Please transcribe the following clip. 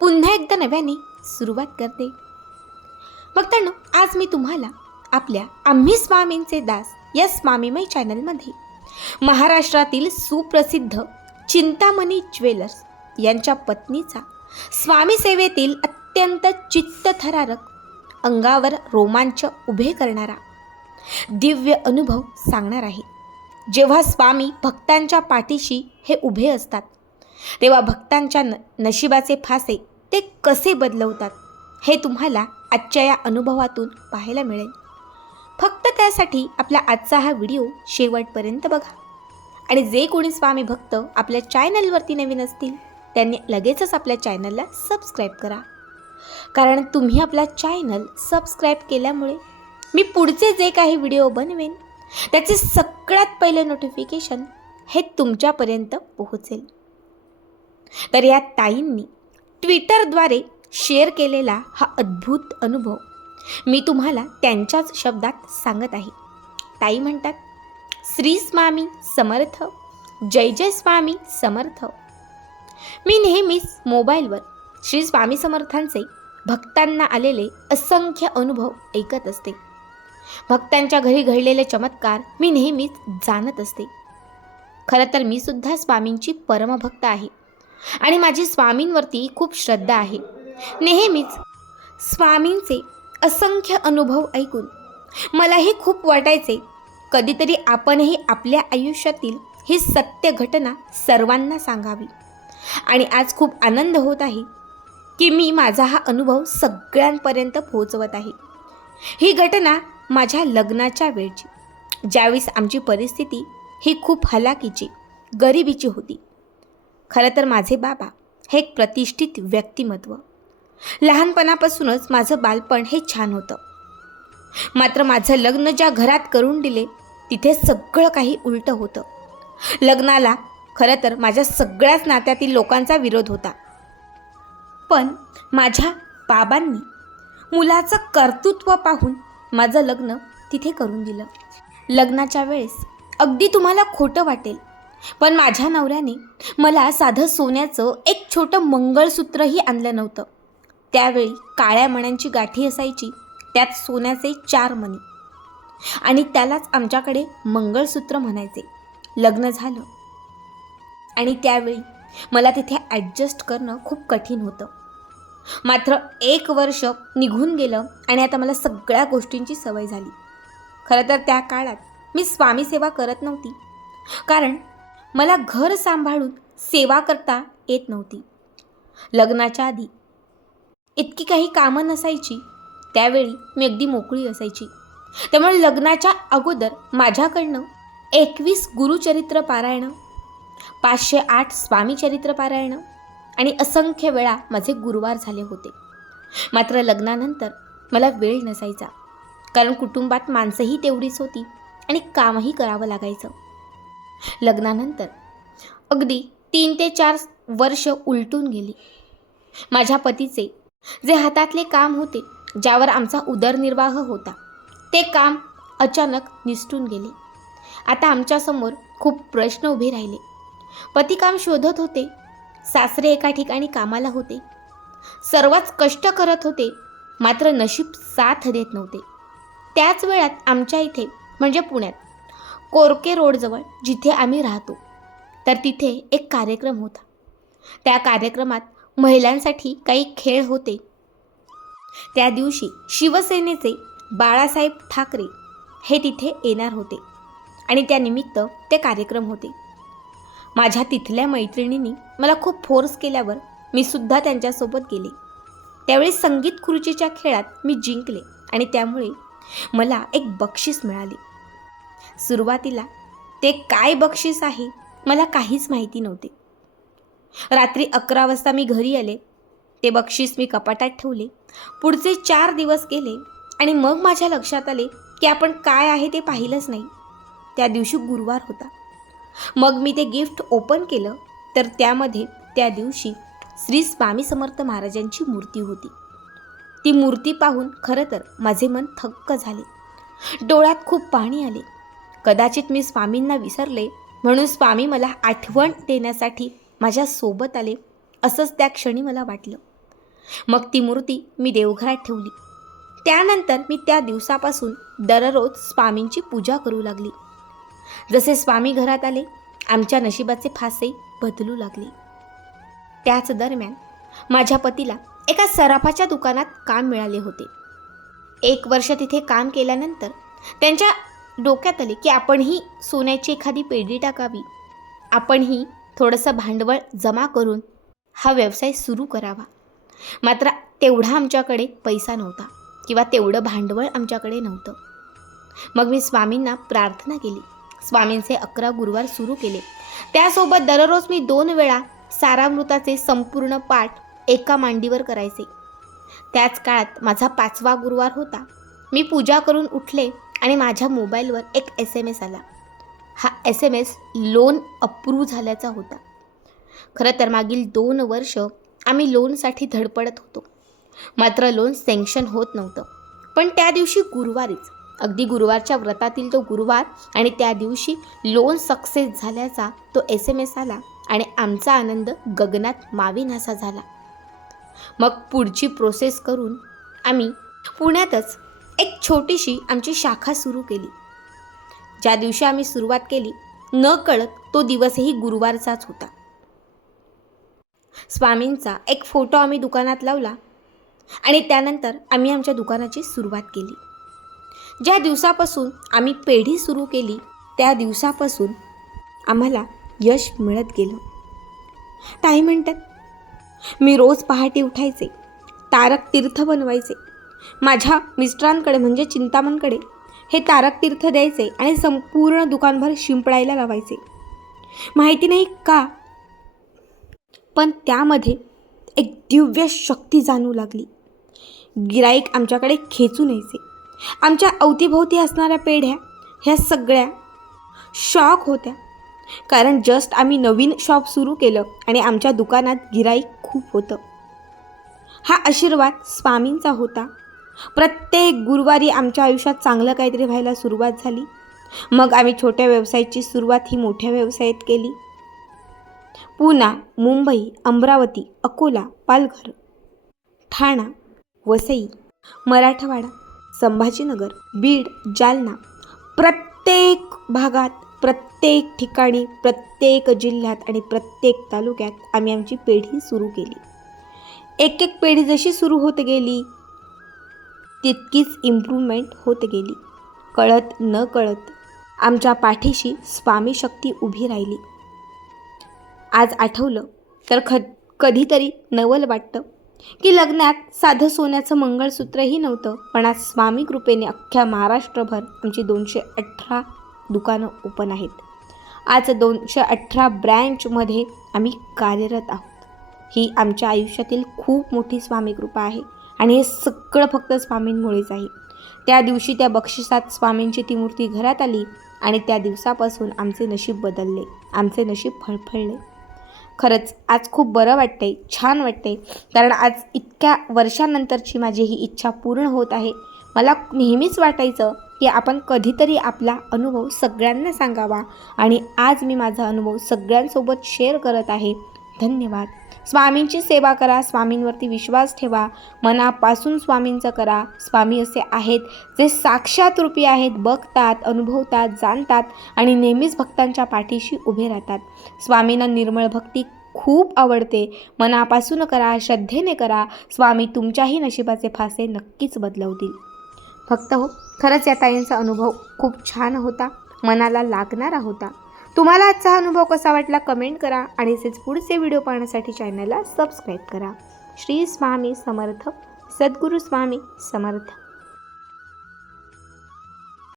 पुन्हा एकदा नव्याने सुरुवात करते. भक्तांनो आज मी तुम्हाला आपल्या आम्ही स्वामींचे दास या स्वामीमय चॅनलमध्ये महाराष्ट्रातील सुप्रसिद्ध चिंतामणी ज्वेलर्स यांच्या पत्नीचा स्वामी सेवेतील अत्यंत चित्तथरारक अंगावर रोमांच उभे करणारा दिव्य अनुभव सांगणार आहे. जेव्हा स्वामी भक्तांच्या पाठीशी हे उभे असतात तेव्हा भक्तांच्या न नशिबाचे फासे ते कसे बदलवतात हे तुम्हाला आजच्या या अनुभवातून पाहायला मिळेल. फक्त त्यासाठी आपला आजचा हा व्हिडिओ शेवटपर्यंत बघा. आणि जे कोणी स्वामी भक्त आपल्या चॅनलवरती नवीन असतील त्यांनी लगेचच आपल्या चॅनलला सबस्क्राईब करा. कारण तुम्ही आपला चॅनल सबस्क्राईब केल्यामुळे मी पुढचे जे काही व्हिडिओ बनवेन त्याचे सगळ्यात पहिले नोटिफिकेशन हे तुमच्यापर्यंत पोहोचेल. तर या ताईंनी ट्विटरद्वारे शेअर केलेला हा अद्भुत अनुभव मी तुम्हाला त्यांच्याच शब्दात सांगत आहे. ताई म्हणतात श्री स्वामी समर्थ जय जय स्वामी समर्थ. मी नेहमीच मोबाईलवर श्री स्वामी समर्थांचे भक्तांना आलेले असंख्य अनुभव ऐकत असते. भक्तांच्या घरी घडलेले चमत्कार मी नेहमीच जाणत असते. खरं तर मी सुद्धा स्वामींची परमभक्त आहे. आणि माझी स्वामींवरती खूप श्रद्धा आहे. नेहमीच स्वामींचे असंख्य अनुभव ऐकून मलाही खूप वाटायचे कधीतरी आपणही आपल्या आयुष्यातील ही सत्य घटना सर्वांना सांगावी. आणि आज खूप आनंद होत आहे की मी माझा हा अनुभव सगळ्यांपर्यंत पोहोचवत आहे. ही घटना माझ्या लग्नाच्या वेळची. ज्यावेळेस आमची परिस्थिती ही खूप हलाखीची गरिबीची होती. खरं तर माझे बाबा हे एक प्रतिष्ठित व्यक्तिमत्व. लहानपणापासूनच माझं बालपण हे छान होतं. मात्र माझं लग्न ज्या घरात करून दिले तिथे सगळं काही उलटं होतं. लग्नाला खरं तर माझ्या सगळ्याच नात्यातील लोकांचा विरोध होता. पण माझ्या बाबांनी मुलाचं कर्तृत्व पाहून माझं लग्न तिथे करून दिलं. लग्नाच्या वेळेस अगदी तुम्हाला खोटं वाटेल पण माझ्या नवऱ्याने मला साधं सोन्याचं एक छोटं मंगळसूत्रही आणलं नव्हतं. त्यावेळी काळ्या मण्यांची गाठी असायची त्यात सोन्याचे चार मणी. आणि त्यालाच आमच्याकडे मंगळसूत्र म्हणायचे. लग्न झालं. आणि त्यावेळी मला तिथे ॲडजस्ट करणं खूप कठीण होतं. मात्र एक वर्ष निघून गेलं आणि आता मला सगळ्या गोष्टींची सवय झाली. खरं तर त्या काळात मी स्वामी सेवा करत नव्हती. कारण मला घर सांभाळून सेवा करता येत नव्हती. लग्नाच्या आधी इतकी काही कामं नसायची त्यावेळी मी अगदी मोकळी असायची. त्यामुळे लग्नाच्या अगोदर माझ्याकडनं एकवीस गुरुचरित्र पारायणं पाचशे आठ स्वामीचरित्र पारायणं आणि असंख्य वेळा माझे गुरुवार झाले होते. मात्र लग्नानंतर मला वेळ नसायचा. कारण कुटुंबात माणसंही तेवढीच होती आणि कामही करावं लागायचं. लग्नानंतर. अगदी तीन ते चार वर्ष उलटून गेली. माझ्या पतीचे जे हातातले काम होते ज्यावर आमचा उदरनिर्वाह होता ते काम अचानक निसटून गेले. आता आमच्यासमोर खूप प्रश्न उभे राहिले. पती काम शोधत होते सासरे एका ठिकाणी कामाला होते. सर्वच कष्ट करत होते मात्र नशीब साथ देत नव्हते. त्याच वेळात आमच्या इथे म्हणजे पुण्यात कोरके रोडजवळ जिथे आम्ही राहतो. तर तिथे एक कार्यक्रम होता. त्या कार्यक्रमात महिलांसाठी काही खेळ होते. त्या दिवशी शिवसेनेचे बाळासाहेब ठाकरे हे तिथे येणार होते आणि त्यानिमित्त ते कार्यक्रम होते. माझ्या तिथल्या मैत्रिणींनी मला खूप फोर्स केल्यावर मी सुद्धा त्यांच्यासोबत गेले. त्यावेळी संगीत खुर्चीच्या खेळात मी जिंकले आणि त्यामुळे मला एक बक्षीस मिळाले. सुरुवातीला ते काय बक्षीस आहे मला काहीच माहिती नव्हते. रात्री अकरा वाजता मी घरी आले. ते बक्षीस मी कपाटात ठेवले. पुढचे चार दिवस गेले आणि मग माझ्या लक्षात आले की आपण काय आहे ते पाहिलंच नाही. त्या दिवशी गुरुवार होता. मग मी ते गिफ्ट ओपन केलं. तर त्यामध्ये त्या दिवशी श्री स्वामी समर्थ महाराजांची मूर्ती होती. ती मूर्ती पाहून खरं तर माझे मन थक्क झाले. डोळ्यात खूप पाणी आले. कदाचित मी स्वामींना विसरले. म्हणून स्वामी मला आठवण देण्यासाठी माझ्या सोबत आले. असंच त्या क्षणी मला वाटलं. मग ती मूर्ती मी देवघरात ठेवली. त्यानंतर मी त्या दिवसापासून दररोज स्वामींची पूजा करू लागली. जसे स्वामी घरात आले आमच्या नशिबाचे फासे बदलू लागले. त्याच दरम्यान माझ्या पतीला एका सराफाच्या दुकानात काम मिळाले होते. एक वर्ष तिथे काम केल्यानंतर त्यांच्या डोक्यात आले की आपणही सोन्याची एखादी पेढी टाकावी. आपणही थोडंसं भांडवल जमा करून हा व्यवसाय सुरू करावा. मात्र तेवढा आमच्याकडे पैसा नव्हता किंवा तेवढं भांडवल आमच्याकडे नव्हतं. मग मी स्वामींना प्रार्थना केली. स्वामींचे अकरा गुरुवार सुरू केले. त्यासोबत दररोज मी दोन वेळा सारामृताचे संपूर्ण पाठ एका मांडीवर करायचे. त्याच काळात माझा पाचवा गुरुवार होता. मी पूजा करून उठले आणि माझ्या मोबाईलवर एक एस एम एस आला. हा S M S loan approve झाल्याचा होता. खरं तर मागील दोन वर्ष आम्ही लोनसाठी धडपडत होतो. मात्र लोन सँक्शन होत नव्हतं. पण त्या दिवशी गुरुवारीच अगदी गुरुवारच्या व्रतातील तो गुरुवार आणि त्या दिवशी लोन सक्सेस झाल्याचा तो एस एम एस आला आणि आमचा आनंद गगनात मावेनासा झाला. मग पुढची प्रोसेस करून आम्ही पुण्यातच एक छोटीशी आमची शाखा सुरू केली. ज्या दिवशी आम्ही सुरुवात केली न कळत तो दिवसही गुरुवारचाच होता. स्वामींचा एक फोटो आम्ही दुकानात लावला आणि त्यानंतर आम्ही आमच्या दुकानाची सुरुवात केली. ज्या दिवसापासून आम्ही पेढी सुरू केली त्या दिवसापासून आम्हाला यश मिळत गेलं. ताई म्हणतात मी रोज पहाटे उठायचे तारक तीर्थ बनवायचे माझ्या मिस्टरांकडे म्हणजे चिंतामणकडे हे तारक तीर्थ द्यायचे आणि संपूर्ण दुकानभर शिंपडायला लावायचे. माहिती नाही का? पण त्यामध्ये एक दिव्य शक्ती जाणू लागली. गिराईक आमच्याकडे खेचून यायचे आमच्या अवतीभोवती असणाऱ्या पेढ्या ह्या सगळ्या शॉक होत्या. कारण जस्ट आम्ही नवीन शॉप सुरू केलं आणि आमच्या दुकानात गिराईक खूप होतं. हा आशीर्वाद स्वामींचा होता. प्रत्येक गुरुवारी आमच्या आयुष्यात चांगलं काहीतरी व्हायला सुरुवात झाली. मग आम्ही छोट्या व्यवसायाची सुरुवात ही मोठ्या व्यवसायात केली. पुणा मुंबई अमरावती अकोला पालघर ठाणा वसई मराठवाडा संभाजीनगर बीड जालना. प्रत्येक भागात प्रत्येक ठिकाणी प्रत्येक जिल्ह्यात आणि प्रत्येक तालुक्यात आम्ही आमची पेढी सुरू केली. एक एक पेढी जशी सुरू होत गेली तितकीच इम्प्रूव्हमेंट होत गेली. कळत न कळत आमच्या पाठीशी स्वामी शक्ती उभी राहिली. आज आठवलं तर ख कधीतरी नवल वाटतं की लग्नात साधं सोन्याचं मंगळसूत्रही नव्हतं पण आज स्वामी कृपेने अख्ख्या महाराष्ट्रभर आमची दोनशे अठरा दुकानं ओपन आहेत. आज दोनशे अठरा ब्रँचमध्ये आम्ही कार्यरत आहोत. ही आमच्या आयुष्यातील खूप मोठी स्वामी कृपा आहे. आणि हे सगळं फक्त स्वामींमुळेच आहे. त्या दिवशी त्या बक्षिसात स्वामींची ती मूर्ती घरात आली आणि त्या दिवसापासून आमचे नशीब बदलले. आमचे नशीब फळफळले. खरंच आज खूप बरं वाटतंय छान वाटतंय. कारण आज इतक्या वर्षानंतरची माझी ही इच्छा पूर्ण होत आहे. मला नेहमीच वाटायचं की आपण कधीतरी आपला अनुभव सगळ्यांना सांगावा आणि आज मी माझा अनुभव सगळ्यांसोबत शेअर करत आहे. धन्यवाद. स्वामींची सेवा करा स्वामींवरती विश्वास ठेवा मनापासून स्वामींचं करा. स्वामी असे आहेत जे साक्षात रूपी आहेत बघतात अनुभवतात जाणतात आणि नेहमीच भक्तांच्या पाठीशी उभे राहतात. स्वामींना निर्मळ भक्ती खूप आवडते. मनापासून करा श्रद्धेने करा. स्वामी तुमच्याही नशिबाचे फासे नक्कीच बदलवतील. फक्त हो खरंच या ताईंचा अनुभव खूप छान होता. मनाला लागणारा होता. तुम्हाला आजचा अनुभव कसा वाटला कमेंट करा आणि असेच पुढचे व्हिडिओ पाहण्यासाठी चॅनलला सबस्क्राईब करा. श्री स्वामी समर्थ सद्गुरू स्वामी समर्थ.